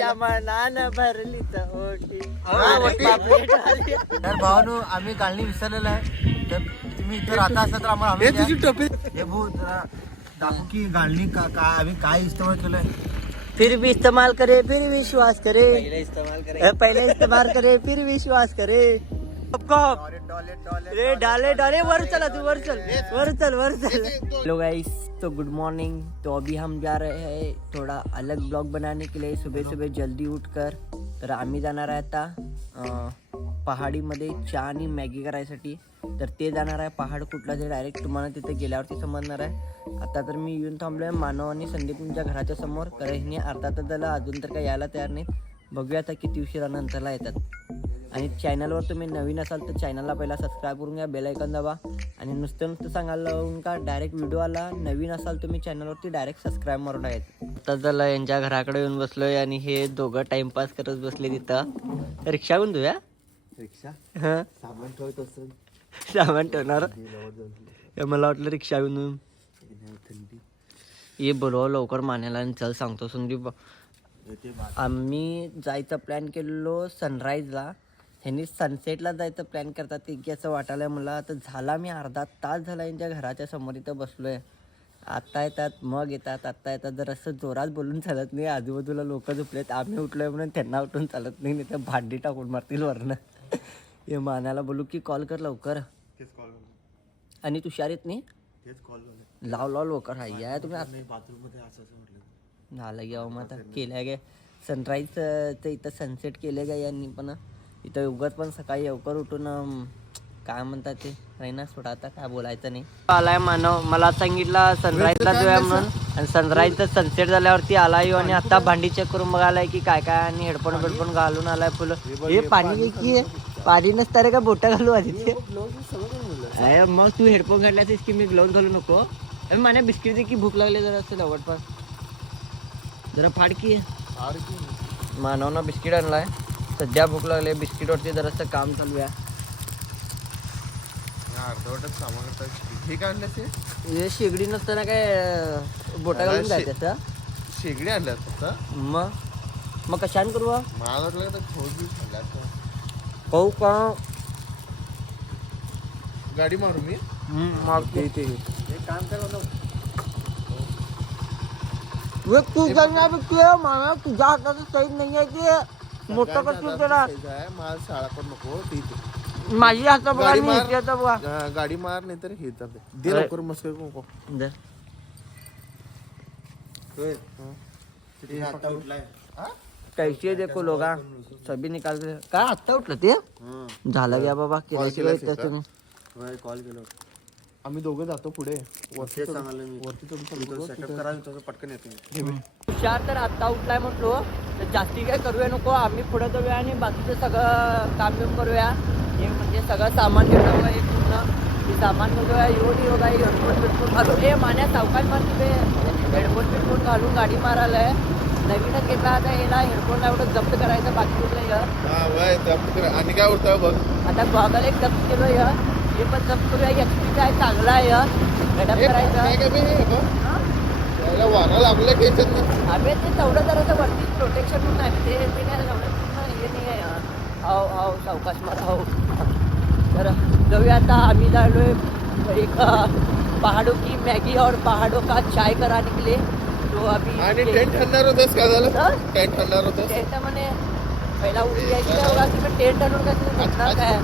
माझ्या मनानं भरली तर ओटी. तर भावानो आम्ही गाळणी विसरलेलं आहे. तर तुम्ही इथे राहता असाल तर आम्हाला तुझी टोपी हे भाऊ जरा दाखवू की गाळणी का आम्ही काय इस्तेमाल केलंय. फिर भी इस्तेमाल करे फिर विश्वास करे. पहले इस्तेमाल करे फिर विश्वास करे. रे डाले डाले वर चला तू वर चल. हेलो गाइस, तो गुड मॉर्निंग. तो अभी हम जा रहे हैं थोड़ा अलग ब्लॉग बनाने के लिए सुबह सुबह जल्दी उठकर. तर आम्ही जाणार आहे आता पहाडीमध्ये चहा आणि मॅगी करायसाठी. तर ते जाणार आहे पहाड कुठला ते डायरेक्ट तुम्हाला तिथे गेल्यावरती समजणार आहे. आता तर मी येऊन थांबलोय मानव आणि संदीपच्या घराच्या समोर. कारण अर्धा तास झाला अजून तर काही यायला तयार नाही. बघूया आता किती उशिरानंतरला येतात. आणि चॅनलवर तुम्ही नवीन असाल तर चॅनलला पहिला सबस्क्राईब करून घ्या, बेल आयकॉन दाबा. आणि नुसतं सांगायला लावून का डायरेक्ट व्हिडिओ आला नवीन असाल तुम्ही चॅनलवरती डायरेक्ट सबस्क्राईब मारून आहेत. आता झालं यांच्या घराकडे येऊन बसलोय आणि हे दोघं टाइमपास करत बसले तिथं. रिक्षा घेऊन तुया रिक्षा हां सामान ठेवत असत. सामान ठेवणार. मला वाटलं रिक्षा घेऊन ये बोलव लवकर मानायला आणि चल सांगतो संदीप. आम्ही जायचा प्लॅन केलेलो सनराईजला. ह्यांनी सनसेटला जायचं प्लॅन करतात ते की असं वाटायला मला. आता झाला मी अर्धा तास झाला यांच्या घराच्या समोर इथं बसलोय. आत्ता येतात मग येतात आत्ता येतात. जर असं जोरात बोलून चालत नाही. आजूबाजूला लोक झोपलेत. आम्ही उठलोय म्हणून त्यांना उठून चालत नाही. तर भांडी टाकून मारतील वरनं. हे मानायला बोलू की कॉल कर लवकर. आणि तुषार येत नाही. लाव लवकर. हाय या तुम्ही झालं घ्या मग आता केल्या गे सनराईजचं इथं सनसेट केले गा यांनी. पण इथं उगत पण सकाळी लवकर उठून काय म्हणतात ते नाही ना सोडा. आता काय बोलायचं नाही. आलाय मानव मला सांगितलं सनराईजला जाऊया म्हणून. आणि सनराईजचं सनसेट झाल्यावरती आलाय आणि आता भांडी चेक करून बघायलाय की काय काय. आणि हेडफोन घालून आलाय फुलं. हे पाणी की पाणी नसतं रे का बोटा घालू आधी. मग तू हेडफोन घातल्यास की मी ग्लोव्ह घालू नको. माने बिस्किट दे की भूक लागली जरा असं लवटपास जरा फाडकी. मानवनं बिस्किट आणलाय. सध्या भूक लागली. बिस्किटवरती जरासं काम चालू आहे. हे शेगडी नसताना काय बोटा घालून जायचं असं. शेगडी आणल्या मग कशाने करू कहू का गाडी मारू मी मारते काम कर. तू जाणार मला तुझ्या हाताचं सैद नाही आहे ते मोठं कसं त्याला. मला शाळा पण नको. माझी हात बघा गाडी मार नाही तर हे दे लवकर मस्त नको. कैसे देखो लोगा सभी निकाल काय आत्ता उठलं ते झालं घ्या बाबा. केलं तुम्ही कॉल केलं. आम्ही दोघं जातो पुढे वरती पटकन येतो. हुशार तर आत्ता उठलाय म्हटलो तर जास्ती काय करूया नको. आम्ही पुढे जाऊया आणि बाकीचं सगळं काम बिम करूया. हे म्हणजे सगळं सामान घेऊन बघा. हे पूर्ण हे सामान बघूया. एवढी बघा हेडफोन बिडफोन घालून हे मान्या सावकाश मारते. हेडफोन बिडफोन घालून गाडी मारायला आहे. नवीनच घेतला आता याला हेडफोन एवढं जप्त करायचं बाकी कुठलं. आणि काय उठतं बघ आता गॉगल एक जप्त केलो हे पण जप्त करूया. एचपीचा आहे चांगला आहे. गडप करायचं वारा लागलं घ्यायचं. आम्ही ते तेवढं जरा वरती प्रोटेक्शन म्हणून आहे ते नाही हे नाही आहे. सावकाश मारा हो. तर जाऊया आता. आम्ही जालोय एक पहाडों की मॅगी और पहाडों का चाय कराने के लिए. तो अभी आणि टेंट आणणार होतस का झालं. टेंट आणणार होतं टेंट म्हणे पहिला उडी यायची होगा की मी टेंट आणून काय भेटणार काय.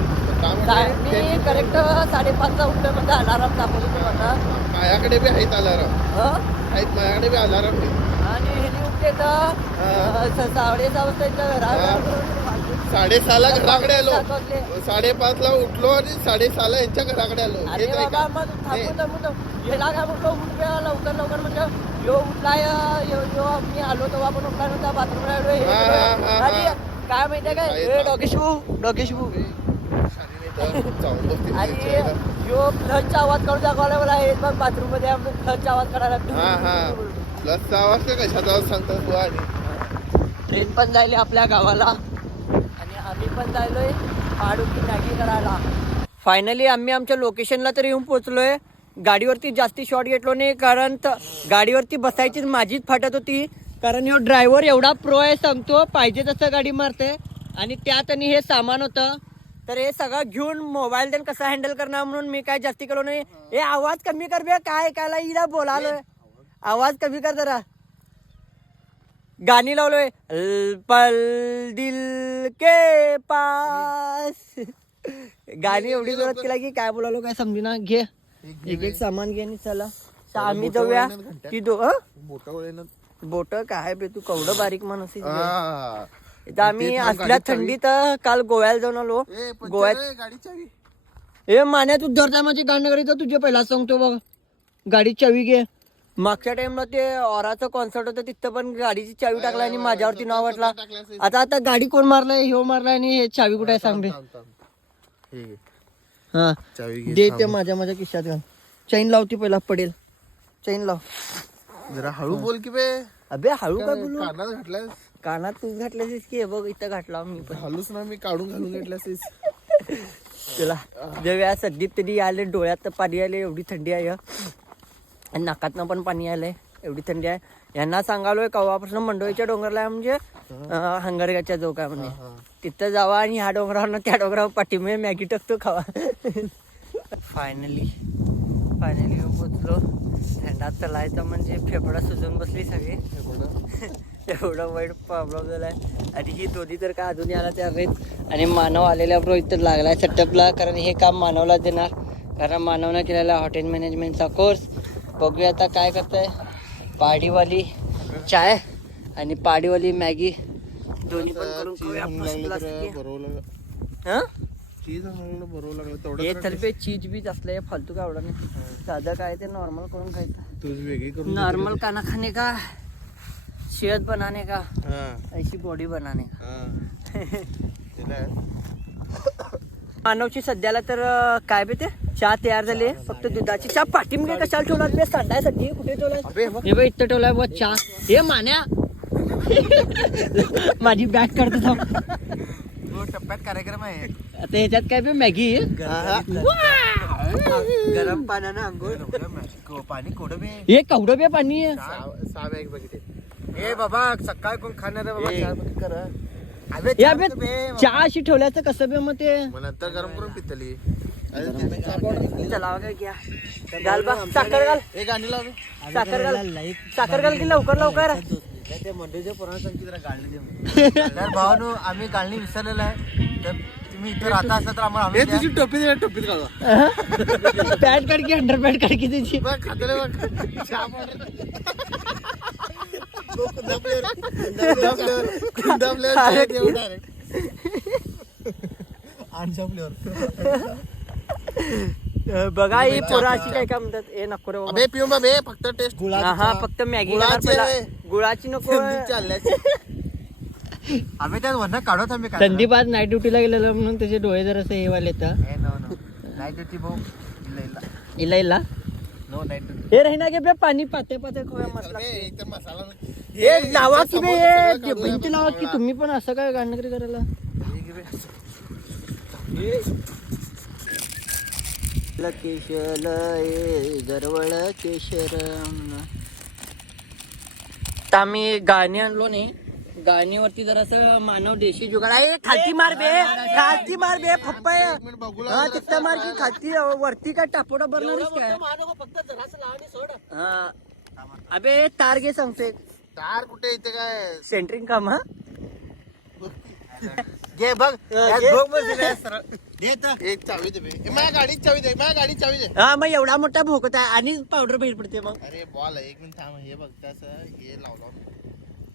मी करेक्ट 5:30ला उठलं म्हणजे अलाराम दाखवतो तुम्हाला. माझ्याकडे बी आहेत अलाराम. माझ्याकडे बी अलाराम. आणि हे उठते तर 6:30 वाजता घरात. 6:30ला घराकडे आलो. 5:30ला उठलो आणि 6:30ला यांच्या घराकडे आलो. अरे बाबा मग थांबू गेला काय म्हटलं उठ लवकर म्हणजे यो उठलाय. यो मी आलो तेव्हा पण उठला नव्हता. बाथरूमला आलो. काय माहितीये काय डॉगेशू आणि यो फ्लशचा आवाज काढून दाखवला मला. हे पण बाथरूम मध्ये फ्लशचा आवाज काढायला. फ्लशचा आवाज का कशाचा आवाज सांगतो तू. आणि ट्रेन पण जायली आपल्या गावाला आणि आम्ही पण जायलोय पहाडों की मॅगी करायला. फायनली आम्ही आमच्या लोकेशनला तर येऊन पोहोचलोय. गाडीवरती जास्ती शॉट घेतलो नाही कारण गाडीवरती बसायचीच माझीच फाटत होती. कारण ह्यो ड्रायव्हर एवढा प्रो आहे सांगतो, पाहिजे तसं गाडी मारते. आणि त्यात आणि हे सामान होतं, तर हे सगळं घेऊन मोबाईल देऊन कसं हँडल करणार म्हणून मी काय जास्ती केलो नाही. हे आवाज कमी कर बे, काय कायला इला बोलालोय, आवाज कमी कर जरा. गाणी लावलोय पल दिल के पास, गाणी एवढी जोरात केला की काय बोलालो काय समजेना. घे एक एक सामान घे आणि चला आम्ही जाऊया. ती बोट काय बे, तू केवढं बारीक माणूस आहेस. इथं आम्ही असल्या थंडीत काल गोव्याला जाऊन आलो. गोव्यात ए मान्या तू दरता माझी गाणं गाडी तर तुझे पहिला सांगतो बघ, गाडी चावी घे. मागच्या टाइमला ते ऑराचं कॉन्सर्ट होतं, तिथं पण गाडीची चावी टाकला आणि माझ्यावरती नाव वाटला. आता गाडी कोण मारलाय, ह्यो मारलाय आणि हे चावी कुठे आहे सांग रे. हा दे ते माझ्या खिशात घाल. चैन लावती पहिला, पडेल. चैन लाव जरा हळू बोल की बे. अबे हळू काय बोलू, कानात घातलास, कानात तूच घातल्यास की. बघ इथं घातला मी पण. हलूच ना, मी काढून घालून घेतलास. तुला जेव्हा सर्दीत तरी आले, डोळ्यात पाणी आले, एवढी थंडी आहे आणि नाकातनं पण पाणी आलंय, एवढी थंडी आहे. यांना सांगालोय कव्हापासून मंडोईच्या डोंगरला म्हणजे हंगरगाच्या जो काय म्हणजे तिथं जावा आणि ह्या डोंगरावर त्या डोंगरावर पाठीमुळे मॅगी टाकतो खावा. फायनली पोचलो. थंडात चलायचं म्हणजे फेफडा सुजून बसली सगळी. एवढा वाईट प्रॉब्लेम झालाय. आणि ही दोन्ही तर काय अजूनही आला त्या वेळेस. आणि मानव आलेल्या बरोबर इथं लागलाय सेटअपला, कारण हे काम मानवला देणार, कारण मानवनं केलेला हॉटेल मॅनेजमेंटचा कोर्स. बघूया आता काय करताय. पाडीवाली चाय आणि पाडीवाली मॅगी दोन्ही पण करून खाऊया. हे तर्फे चीज बीज असलं फालतू काय आवडत नाही. साधं काय ते नॉर्मल करून खायचं. नॉर्मल खाना खाने का, सेहत बनाने का, ऐसी बॉडी बनाने का. मानवची सध्याला तर काय बे ते चहा तयार झाली, फक्त दुधाची चहा. पाठीमध्ये कशाला ठेवला बे, सांडायसाठी कुठे ठेवला. हे बघ इथं ठेवलाय बघ चहा. हे मान्या माझी बॅग काढतो टप्प्यात कार्यक्रम आहे आता. ह्याच्यात काय बे मॅगी, गरम पाण्यानं आंघोळ, पाणी कोडं बे, हे कवडं बे पाणी. 6 बॅग बघितले. ए बाबा सकाळ कोण खाणार आहे बाबा. चहा अशी ठेवल्याचं कसं बे, मग ते नंतर गरम करून पितली. चला घ्या, घाल बा साखर घाल, गाणी लाव, साखर घाल की लवकर. ते मंडईच्या पुराण सांगते जरा गाळणी दे. तर भावानो आम्ही गाळणी विसरलेलं आहे, तर तुम्ही इथे राहता असता तर आम्हाला तुझी टोपी दे, टोपीत घाला. पॅट काढ की, अंडर पॅट काढ की त्याची. बघा ही पोरं अशी काय काय म्हणतात. ए नको रे बाबा, पिऊ बे, फक्त टेस्ट. हा फक्त मॅगी गुळाची नको. आम्ही त्यात वरनं काढत आम्ही संदीप आज नाईट ड्युटीला गेलेला म्हणून त्याचे डोळे जर असे हे वाले तर नाईट ड्युटी भाऊ इला नो नाईट ड्युटी. हे राहिना घे बे, पाणी पाते खाऊया. मसाला एकदम मसाला हे लावा की बे, बहिणीचे लावा की. तुम्ही पण असं काय गाणं करायला. केशल दरवळ केशर. आम्ही गाणी आणलो नाही, गाणीवरती जरासं मानव देशी जुगाड आहे. खालती मार बे पप्पा, तिथं मार की खालती. वरती काय टापोटा भरणारच काय. हा अबे तार घे सांगतोय. तार कुठे इथे काय सेंटरिंग काम. हा घे बघ, एक चावी दे, माझ्या गाडीत चावी दे, माझ्या गाडीत चावी दे. हा मग एवढा मोठा भोकत आहे आणि पावडर बाहेर पडते मग. अरे बॉल एक मिनिट थांब, हे बघ त्याचं हे लावलं.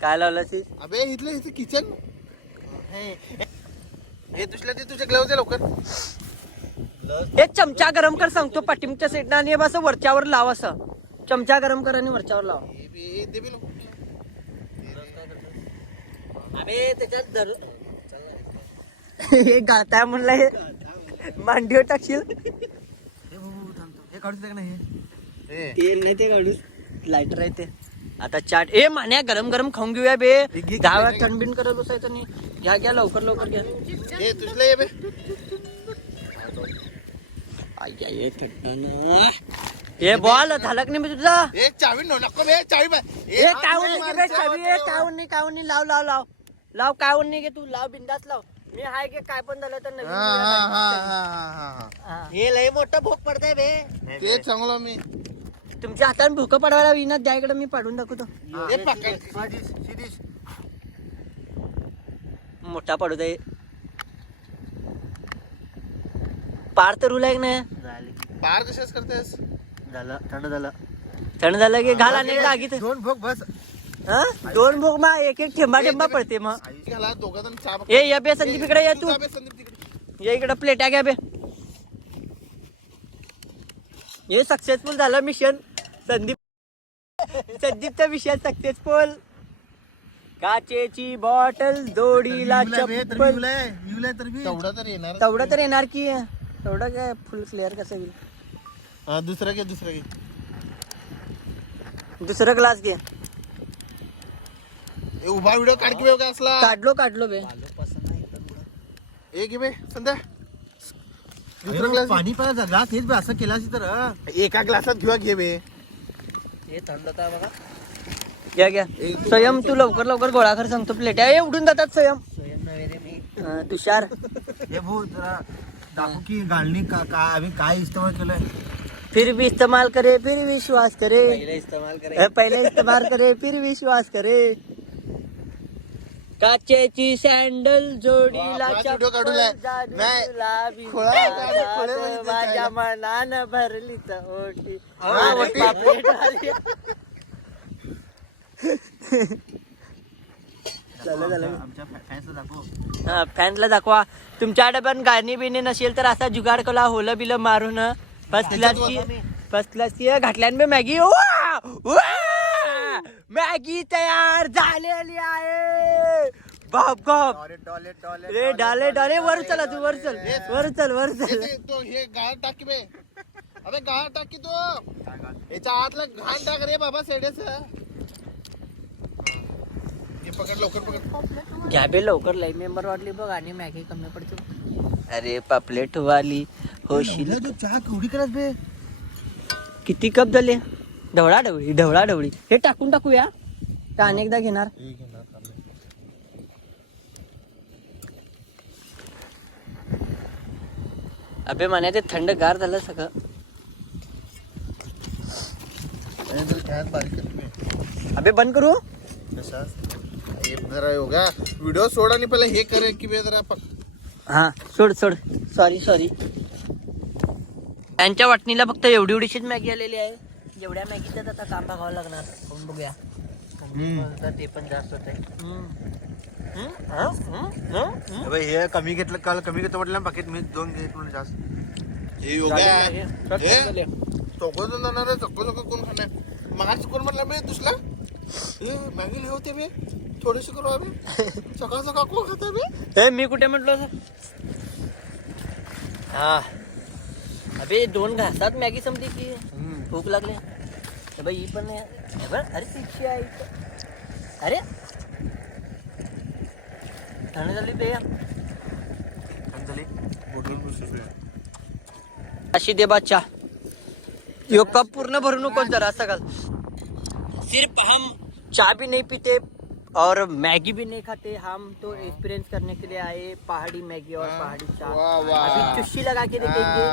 काय लावलं ती. अबे इथलं किचन हे तुझे ग्लव्ह दे लवकर. एक चमचा गरम कर सांगतो पाठीमागच्या साईडनं, आणि बस वरच्यावर लाव. असं चमचा गरम कर आणि वरच्यावर लाव. अबे त्याच्यात हे गाताय म्हणलं, हे मांडीवर टाकशील. हे काढूच ना, हे तेल नाही ते काढूस, लायटर आहे ते. आता चाट ए मान्या गरम गरम खाऊन घेऊया बे. 10 वेळा थंडबिन करत बसायचं नाही. घ्या लवकर घ्या. हे तुझलं ये बे. थंड हे बॉल झालं की नाही बे तुझा एक चावी नको बे चावी ए काऊन नाही बे चावी काऊन नाही लाव लाव लाव लाव काऊन नाही घे तू लाव बिंदास लाव मी हाय की काय पण झालं तर नवीन हे लय मोठं भोग पडतंय बे ते चांगलं मी तुमच्या हाताने भूक पडवायला विना द्या इकडे मी पाडून दाखवतो मोठा पडू दे पार तर रुला ना पार कशाच करतेस झालं थंड झालं की घाल आणि लागीत दोन भोग बस दोन भोग मग एक एक ठेंबा पडते मग दोघं जण ए या बे संदीप इकडे ये तू ये इकडे प्लेट्या घ्या बे हे सक्सेसफुल झालं मिशन संदीपचा मिशन सक्सेसफुल काचेची बॉटल जोडीला चप्पल तेवढं तर येणार की तेवढं काय फुल क्लिअर कसं येईल दुसरं घे दुसरं ग्लास घे उभा व्हिडिओ काढ की बे असला काढलो बे एक बे संध्या दुसरा ग्लास पाणी पाहिजे ग्लास हेच बे असं केला तर एका ग्लासात घे बे हे थंड होता बघा घ्या स्वयं तू लवकर गोळा कर सांगतो प्लेट्या हे उडून जातात स्वयं तुषार हे भाऊ जरा दाखव की गाळणी का आम्ही काय इस्तेमाल केलंय फिर भी इस्तेमाल करे फिर विश्वास करे पहले इस्तेमाल करे फिर विश्वास करे काचेची सॅन्डल जोडीला चप्पल जादूला विश्वासात माझ्या मनानं भरली ओटी फॅन्सला दाखवा तुमच्याकडे पण गाणी बिणी नसेल तर असा जुगाड कला होलं बिलं मारून फर्स्ट क्लासची घातल्यान बे मॅगी मॅगी तयार झालेली आहे बाप रे डाले वर चला तू वर चल हे गाळ टाकी बे अबे गाळ टाकी तो याच्या आतला घाण टाक रे बाबा सेडेच पकड लवकर पकड घ्या बे लवकर लाईव्ह मेंबर वाढली बघ आणि मॅगी कमी पडतो अरे पापलेट वाली होशील चहा केवढी करत बे किती कप झाले ढवळा ढवळी हे टाकून टाकूया का अनेकदा घेणार अबे म्हणे ते थंड गार झालं सगळं अबे बंद करू जरा योगा व्हिडिओ सोड आणि पहिला हे करे की बे जरा हा सोड सॉरी त्यांच्या वाटणीला फक्त एवढीशीच मॅगी आलेली आहे जेवढ्या मॅगीचं आता काम बघावं लागणार कोण बघूया ते पण जास्त होत हे कमी घेतलं काल कमी घेतो म्हटलं पाकिट मी 2 घेत म्हणून जास्त हे योगा चौकोजण जाणार आहे चौको कोण खाणार मगाच कोण म्हटलं बे दुसला मॅगी होते बे थोडीशी करू आम्ही सकाळ कोण खाते बे मी कुठे म्हटलो हा अबे 2 घासात मॅगी संपली की भूक लागली बाई ही पण अरे शिक्षी आहे अरे ठाणे झाली पे अशी दे बादशा यो कप पूर्ण भरू नको जरा सकाळ सिर्फ हम चाय भी नहीं पीते और मैगी भी नहीं खाते हम तो एक्सपीरियंस करने के लिए आए पहाड़ी मैगी और पहाड़ी चाय अभी चुस्सी लगा के देखेंगे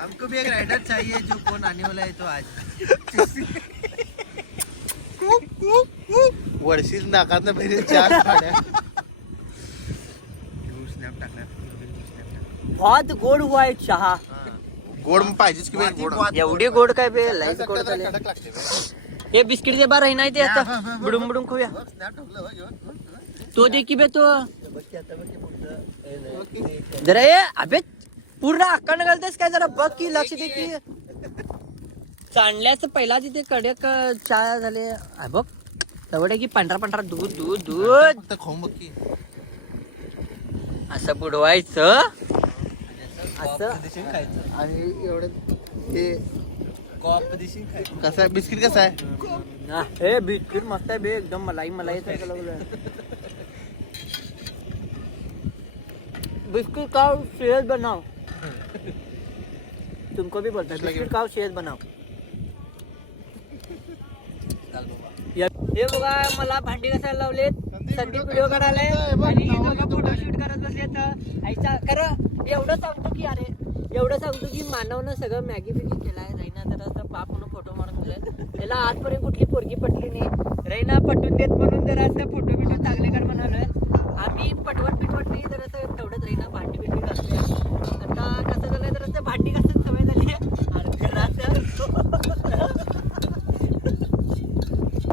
हमको भी एक राइडर चाहिए जो कौन आने वाला है तो आज वर्षीच नाकात पहिले 4 खाड्या स्नॅप टाकणार बहुत गोड हुआ है चहा गोड पाहिजेच की गोड एवढी गोड काय बे लाईट गोड झाले हे बिस्किट दे बार नाही ते आता बुडून खाऊया तो दे की बे तो जरा ये अबे पूर्ण अक्कड घालतेस काय जरा बघ की लक्ष दे की चांडल्याच पहिला तिथे कडक चहा झाले बघ तेवढे की पांढरा दूध खाऊन बघ की असं बुडवायचं असं आणि एवढं हे कसं आहे बिस्किट कसं आहे हे बिस्किट मस्त आहे बे एकदम मलाई बिस्किट खाओ सेहत बनाओ तुमको भी बोलता है बिस्किट खाओ सेहत बनाओ हे बघा मला भांडी घासायला लावलेत. संदीप व्हिडिओ काढायलाय आणि फोटोशूट करत बसलेत. आईचा खरं एवढं सांगतो की मानवनं सगळं मॅगी बिगी केलाय. रैना जरा असं बाप म्हणून फोटो मारून दिलाय. त्याला आजपर्यंत कुठली पोरगी पटली नाही. रैना पटून देत म्हणून जरा असं फोटो बिटो चांगले कर म्हणालोय. आम्ही पटवट नाही तर असं तेवढंच रैना भांडी बिंडी घासते. आता कसं झालंय तर असं भांडी घासत सवय झाली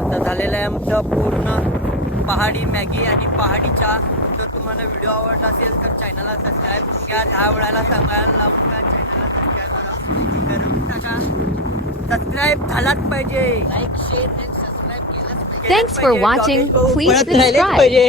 आता झालेलं आहे आमचं पूर्ण पहाडी मॅगी आणि पहाडीच्या. जर तुम्हाला व्हिडिओ आवडला असेल तर चॅनलला सबस्क्राईब करा. 10 वेळाला सांगायला लावून चॅनलला सबस्क्राईब करून टाका. सबस्क्राईब झालाच पाहिजे. लाईक शेअर सबस्क्राईब केलंच पाहिजे. Thanks for watching. Please subscribe. पाहिजे